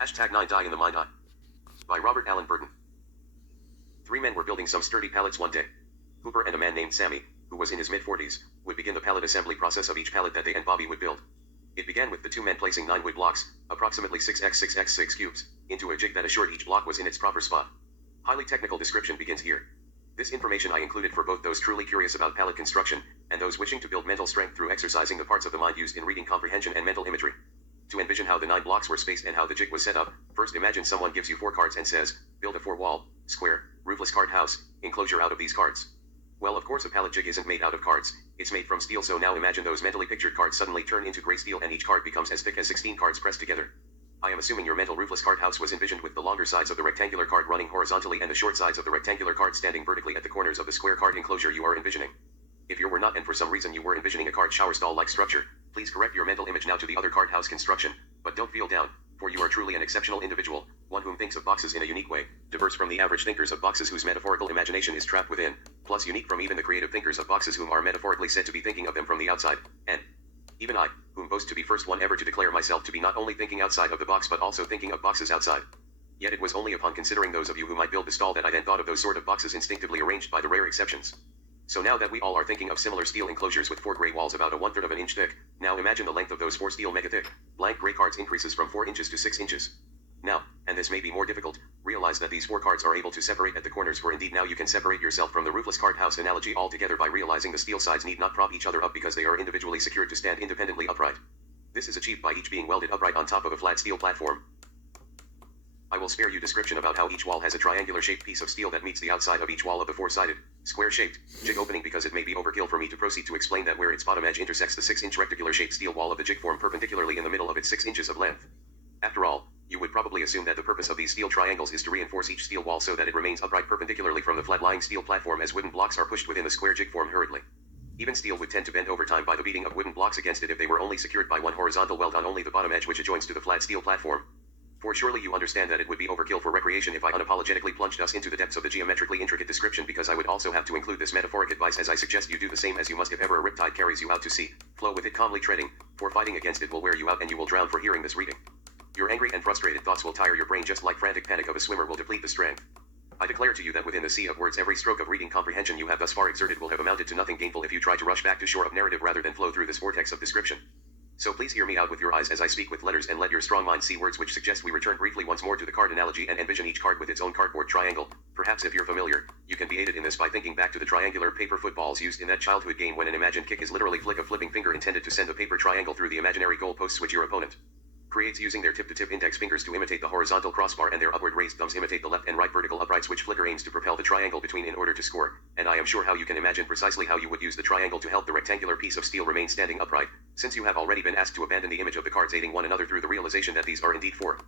Hashtag 9 Die in the Mind Eye. By Robert Allen Burton. Three men were building some sturdy pallets one day. Hooper and a man named Sammy, who was in his mid-40s, would begin the pallet assembly process of each pallet that they and Bobby would build. It began with the two men placing 9 wood blocks, approximately 6x6x6 cubes, into a jig that assured each block was in its proper spot. Highly technical description begins here. This information I included for both those truly curious about pallet construction, and those wishing to build mental strength through exercising the parts of the mind used in reading comprehension and mental imagery. To envision how the 9 blocks were spaced and how the jig was set up, first imagine someone gives you 4 cards and says, build a 4-wall, square, roofless card house, enclosure out of these cards. Well, of course a pallet jig isn't made out of cards, it's made from steel, so now imagine those mentally pictured cards suddenly turn into gray steel and each card becomes as thick as 16 cards pressed together. I am assuming your mental roofless card house was envisioned with the longer sides of the rectangular card running horizontally and the short sides of the rectangular card standing vertically at the corners of the square card enclosure you are envisioning. If you were not and for some reason you were envisioning a card shower stall-like structure, please correct your mental image now to the other card house construction, but don't feel down, for you are truly an exceptional individual, one whom thinks of boxes in a unique way, diverse from the average thinkers of boxes whose metaphorical imagination is trapped within, plus unique from even the creative thinkers of boxes whom are metaphorically said to be thinking of them from the outside, and even I, whom boast to be first one ever to declare myself to be not only thinking outside of the box but also thinking of boxes outside. Yet it was only upon considering those of you who might build the stall that I then thought of those sort of boxes instinctively arranged by the rare exceptions. So now that we all are thinking of similar steel enclosures with 4 gray walls about a 1/3 of an inch thick, now imagine the length of those 4 steel mega thick, blank gray cards increases from 4 inches to 6 inches. Now, and this may be more difficult, realize that these 4 cards are able to separate at the corners, for indeed now you can separate yourself from the roofless card house analogy altogether by realizing the steel sides need not prop each other up because they are individually secured to stand independently upright. This is achieved by each being welded upright on top of a flat steel platform. I will spare you description about how each wall has a triangular-shaped piece of steel that meets the outside of each wall of the 4-sided, square-shaped, jig opening because it may be overkill for me to proceed to explain that where its bottom edge intersects the 6-inch rectangular-shaped steel wall of the jig form perpendicularly in the middle of its 6 inches of length. After all, you would probably assume that the purpose of these steel triangles is to reinforce each steel wall so that it remains upright perpendicularly from the flat-lying steel platform as wooden blocks are pushed within the square jig form hurriedly. Even steel would tend to bend over time by the beating of wooden blocks against it if they were only secured by one horizontal weld on only the bottom edge which adjoins to the flat steel platform. For surely you understand that it would be overkill for recreation if I unapologetically plunged us into the depths of the geometrically intricate description, because I would also have to include this metaphoric advice as I suggest you do the same as you must if ever a riptide carries you out to sea, flow with it calmly treading, for fighting against it will wear you out and you will drown for hearing this reading. Your angry and frustrated thoughts will tire your brain just like frantic panic of a swimmer will deplete the strength. I declare to you that within the sea of words every stroke of reading comprehension you have thus far exerted will have amounted to nothing gainful if you try to rush back to shore of narrative rather than flow through this vortex of description. So please hear me out with your eyes as I speak with letters and let your strong mind see words which suggest we return briefly once more to the card analogy and envision each card with its own cardboard triangle. Perhaps if you're familiar, you can be aided in this by thinking back to the triangular paper footballs used in that childhood game when an imagined kick is literally flick a flipping finger intended to send a paper triangle through the imaginary goal posts which your opponent creates using their tip-to-tip index fingers to imitate the horizontal crossbar and their upward raised thumbs imitate the left and right vertical uprights which flicker aims to propel the triangle between in order to score, and I am sure how you can imagine precisely how you would use the triangle to help the rectangular piece of steel remain standing upright, since you have already been asked to abandon the image of the cards aiding one another through the realization that these are indeed 4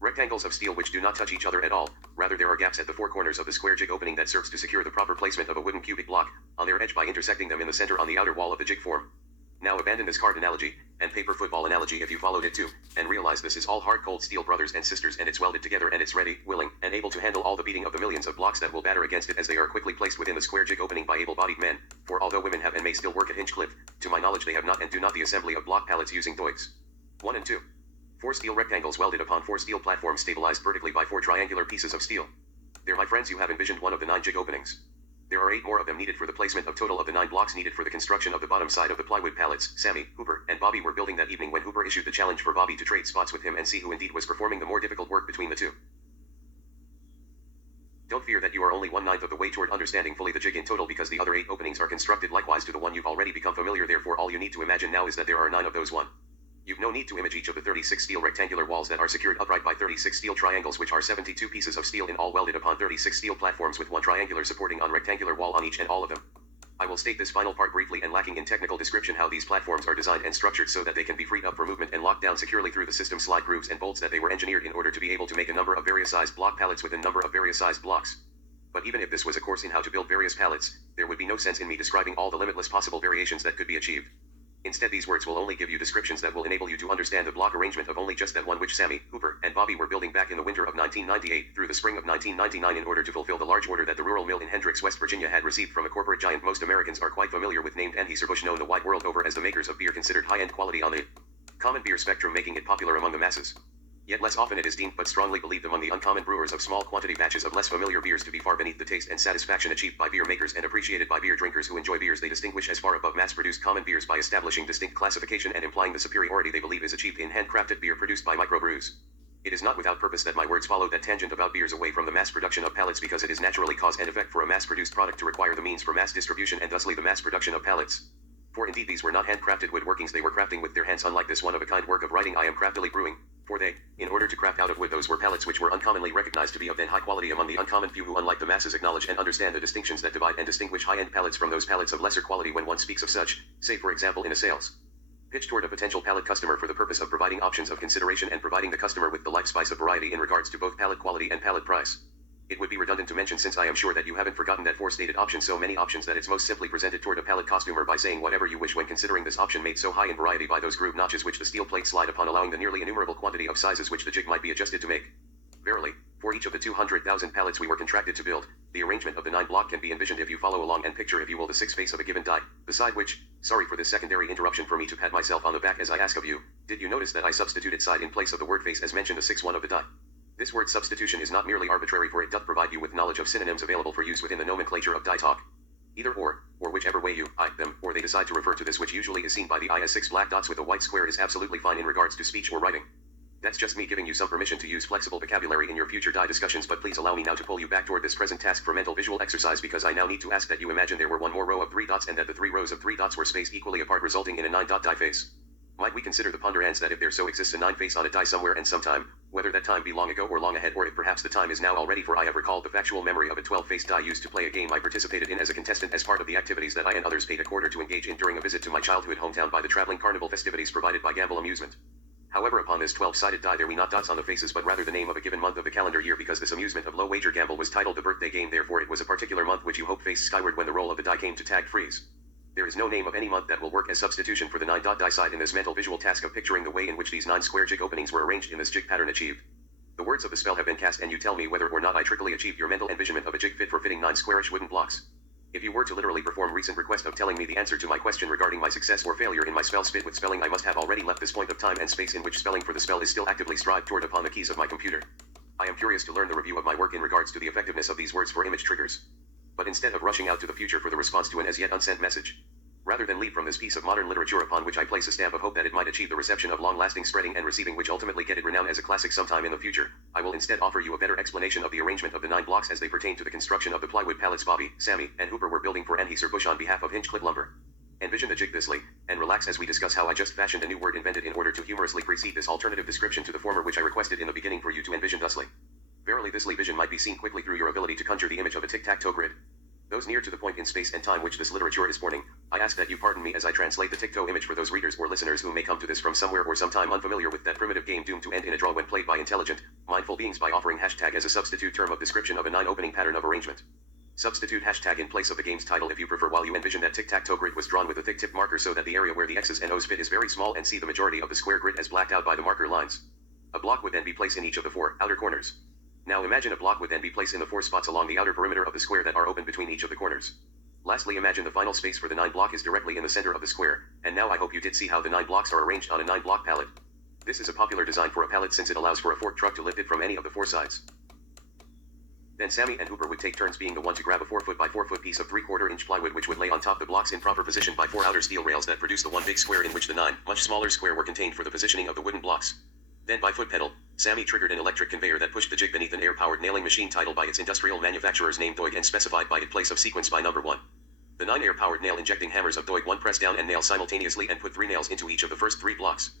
rectangles of steel which do not touch each other at all, rather there are gaps at the 4 corners of the square jig opening that serves to secure the proper placement of a wooden cubic block, on their edge by intersecting them in the center on the outer wall of the jig form. Now abandon this card analogy, and paper football analogy if you followed it too, and realize this is all hard cold steel brothers and sisters and it's welded together and it's ready, willing, and able to handle all the beating of the millions of blocks that will batter against it as they are quickly placed within the square jig opening by able-bodied men, for although women have and may still work at Hinchcliffe, to my knowledge they have not and do not the assembly of block pallets using doigs. 1 and 2. 4 steel rectangles welded upon 4 steel platforms stabilized vertically by 4 triangular pieces of steel. There, my friends, you have envisioned one of the 9 jig openings. There are 8 more of them needed for the placement of total of the 9 blocks needed for the construction of the bottom side of the plywood pallets. Sammy, Hooper, and Bobby were building that evening when Hooper issued the challenge for Bobby to trade spots with him and see who indeed was performing the more difficult work between the two. Don't fear that you are only 1/9 of the way toward understanding fully the jig in total, because the other 8 openings are constructed likewise to the one you've already become familiar. Therefore all you need to imagine now is that there are 9 of those 1. You've no need to image each of the 36 steel rectangular walls that are secured upright by 36 steel triangles which are 72 pieces of steel in all welded upon 36 steel platforms with 1 triangular supporting on rectangular wall on each and all of them. I will state this final part briefly and lacking in technical description how these platforms are designed and structured so that they can be freed up for movement and locked down securely through the system slide grooves and bolts that they were engineered in order to be able to make a number of various sized block pallets with a number of various sized blocks. But even if this was a course in how to build various pallets, there would be no sense in me describing all the limitless possible variations that could be achieved. Instead, these words will only give you descriptions that will enable you to understand the block arrangement of only just that one which Sammy, Hooper, and Bobby were building back in the winter of 1998 through the spring of 1999 in order to fulfill the large order that the rural mill in Hendricks, West Virginia had received from a corporate giant most Americans are quite familiar with named Anheuser-Busch, known the wide world over as the makers of beer considered high-end quality on the common beer spectrum, making it popular among the masses. Yet less often it is deemed but strongly believed among the uncommon brewers of small quantity batches of less familiar beers to be far beneath the taste and satisfaction achieved by beer makers and appreciated by beer drinkers who enjoy beers they distinguish as far above mass-produced common beers by establishing distinct classification and implying the superiority they believe is achieved in handcrafted beer produced by microbrews. It is not without purpose that my words follow that tangent about beers away from the mass production of pallets because it is naturally cause and effect for a mass-produced product to require the means for mass distribution and thusly the mass production of pallets. For indeed these were not handcrafted woodworkings they were crafting with their hands unlike this one-of-a-kind work of writing I am craftily brewing, for they, in order to craft out of wood those were pallets which were uncommonly recognized to be of then high quality among the uncommon few who unlike the masses acknowledge and understand the distinctions that divide and distinguish high-end pallets from those pallets of lesser quality when one speaks of such, say for example in a sales pitch toward a potential pallet customer for the purpose of providing options of consideration and providing the customer with the life spice of variety in regards to both pallet quality and pallet price. It would be redundant to mention since I am sure that you haven't forgotten that for stated options so many options that it's most simply presented toward a pallet costumer by saying whatever you wish when considering this option made so high in variety by those groove notches which the steel plates slide upon allowing the nearly innumerable quantity of sizes which the jig might be adjusted to make. Verily, for each of the 200,000 pallets we were contracted to build, the arrangement of the 9 block can be envisioned if you follow along and picture if you will the 6 face of a given die, beside which, sorry for this secondary interruption for me to pat myself on the back as I ask of you, did you notice that I substituted side in place of the word face as mentioned the 6th of the die? This word substitution is not merely arbitrary for it doth provide you with knowledge of synonyms available for use within the nomenclature of die talk. Either or whichever way you, them, or they decide to refer to this which usually is seen by the eye as 6 black dots with a white square is absolutely fine in regards to speech or writing. That's just me giving you some permission to use flexible vocabulary in your future die discussions but please allow me now to pull you back toward this present task for mental visual exercise because I now need to ask that you imagine there were one more row of 3 dots and that the 3 rows of 3 dots were spaced equally apart resulting in a 9 dot die face. Might we consider the ponderance that if there so exists a 9 face on a die somewhere and sometime, whether that time be long ago or long ahead or if perhaps the time is now already for I have recalled the factual memory of a 12-face die used to play a game I participated in as a contestant as part of the activities that I and others paid a quarter to engage in during a visit to my childhood hometown by the traveling carnival festivities provided by Gamble Amusement. However upon this 12-sided die there were not dots on the faces but rather the name of a given month of the calendar year because this amusement of low wager gamble was titled the birthday game therefore it was a particular month which you hope faced skyward when the roll of the die came to tag freeze. There is no name of any month that will work as substitution for the 9 dot die side in this mental visual task of picturing the way in which these 9 square jig openings were arranged in this jig pattern achieved. The words of the spell have been cast and you tell me whether or not I trickily achieved your mental envisionment of a jig fit for fitting 9 squarish wooden blocks. If you were to literally perform recent request of telling me the answer to my question regarding my success or failure in my spell spit with spelling I must have already left this point of time and space in which spelling for the spell is still actively strived toward upon the keys of my computer. I am curious to learn the review of my work in regards to the effectiveness of these words for image triggers. But instead of rushing out to the future for the response to an as yet unsent message, rather than leave from this piece of modern literature upon which I place a stamp of hope that it might achieve the reception of long-lasting spreading and receiving which ultimately get it renowned as a classic sometime in the future, I will instead offer you a better explanation of the arrangement of the 9 blocks as they pertain to the construction of the plywood pallets Bobby, Sammy, and Hooper were building for Anheuser-Busch on behalf of Hinchcliffe Lumber. Envision the jig thisly, and relax as we discuss how I just fashioned a new word invented in order to humorously precede this alternative description to the former which I requested in the beginning for you to envision thusly. Verily thisly vision might be seen quickly through your ability to conjure the image of a tic-tac-toe grid. Those near to the point in space and time which this literature is borning, I ask that you pardon me as I translate the tic-toe image for those readers or listeners who may come to this from somewhere or sometime unfamiliar with that primitive game doomed to end in a draw when played by intelligent, mindful beings by offering hashtag as a substitute term of description of a 9 opening pattern of arrangement. Substitute hashtag in place of the game's title if you prefer while you envision that tic-tac-toe grid was drawn with a thick tip marker so that the area where the X's and O's fit is very small and see the majority of the square grid as blacked out by the marker lines. A block would then be placed in each of the 4 outer corners. Now imagine a block would then be placed in the 4 spots along the outer perimeter of the square that are open between each of the corners. Lastly imagine the final space for the 9 block is directly in the center of the square, and now I hope you did see how the 9 blocks are arranged on a 9 block pallet. This is a popular design for a pallet since it allows for a fork truck to lift it from any of the 4 sides. Then Sammy and Hooper would take turns being the one to grab a 4 foot by 4 foot piece of 3/4 inch plywood which would lay on top the blocks in proper position by 4 outer steel rails that produce the one big square in which the 9 much smaller square were contained for the positioning of the wooden blocks. Then by foot pedal, Sammy triggered an electric conveyor that pushed the jig beneath an air-powered nailing machine titled by its industrial manufacturer's name Doig and specified by its place of sequence by number 1. The 9 air-powered nail injecting hammers of Doig 1 press down and nail simultaneously and put 3 nails into each of the first 3 blocks.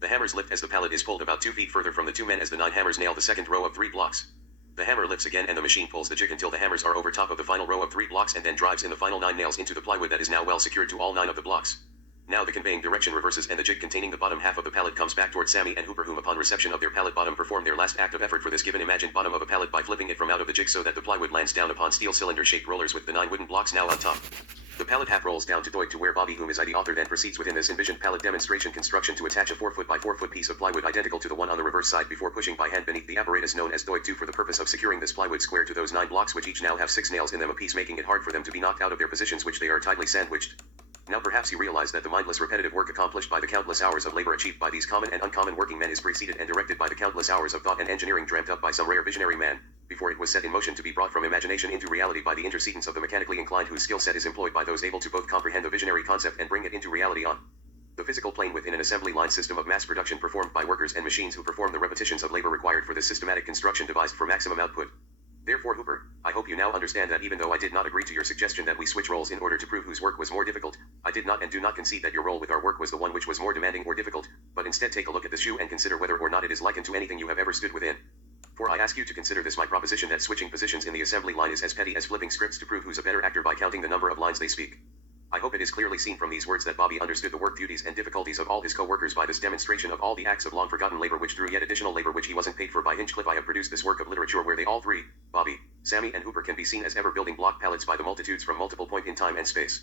The hammers lift as the pallet is pulled about 2 feet further from the 2 men as the 9 hammers nail the second row of 3 blocks. The hammer lifts again and the machine pulls the jig until the hammers are over top of the final row of 3 blocks and then drives in the final 9 nails into the plywood that is now well secured to all 9 of the blocks. Now the conveying direction reverses and the jig containing the bottom half of the pallet comes back toward Sammy and Hooper whom upon reception of their pallet bottom perform their last act of effort for this given imagined bottom of a pallet by flipping it from out of the jig so that the plywood lands down upon steel cylinder-shaped rollers with the 9 wooden blocks now on top. The pallet half rolls down to Doig to where Bobby whom is I the author then proceeds within this envisioned pallet demonstration construction to attach a 4 foot by 4 foot piece of plywood identical to the one on the reverse side before pushing by hand beneath the apparatus known as Doig 2 for the purpose of securing this plywood square to those 9 blocks which each now have 6 nails in them apiece making it hard for them to be knocked out of their positions which they are tightly sandwiched. Now perhaps you realize that the mindless repetitive work accomplished by the countless hours of labor achieved by these common and uncommon working men is preceded and directed by the countless hours of thought and engineering dreamt up by some rare visionary man, before it was set in motion to be brought from imagination into reality by the intercedence of the mechanically inclined whose skill set is employed by those able to both comprehend the visionary concept and bring it into reality on the physical plane within an assembly line system of mass production performed by workers and machines who perform the repetitions of labor required for this systematic construction devised for maximum output. Therefore, Hooper, I hope you now understand that even though I did not agree to your suggestion that we switch roles in order to prove whose work was more difficult, I did not and do not concede that your role with our work was the one which was more demanding or difficult, but instead take a look at the shoe and consider whether or not it is likened to anything you have ever stood within. For I ask you to consider this my proposition that switching positions in the assembly line is as petty as flipping scripts to prove who's a better actor by counting the number of lines they speak. I hope it is clearly seen from these words that Bobby understood the work duties and difficulties of all his co-workers by this demonstration of all the acts of long-forgotten labor which through yet additional labor which he wasn't paid for by Hinchcliffe I have produced this work of literature where they all three, Bobby, Sammy and Hooper can be seen as ever building block pallets by the multitudes from multiple point in time and space.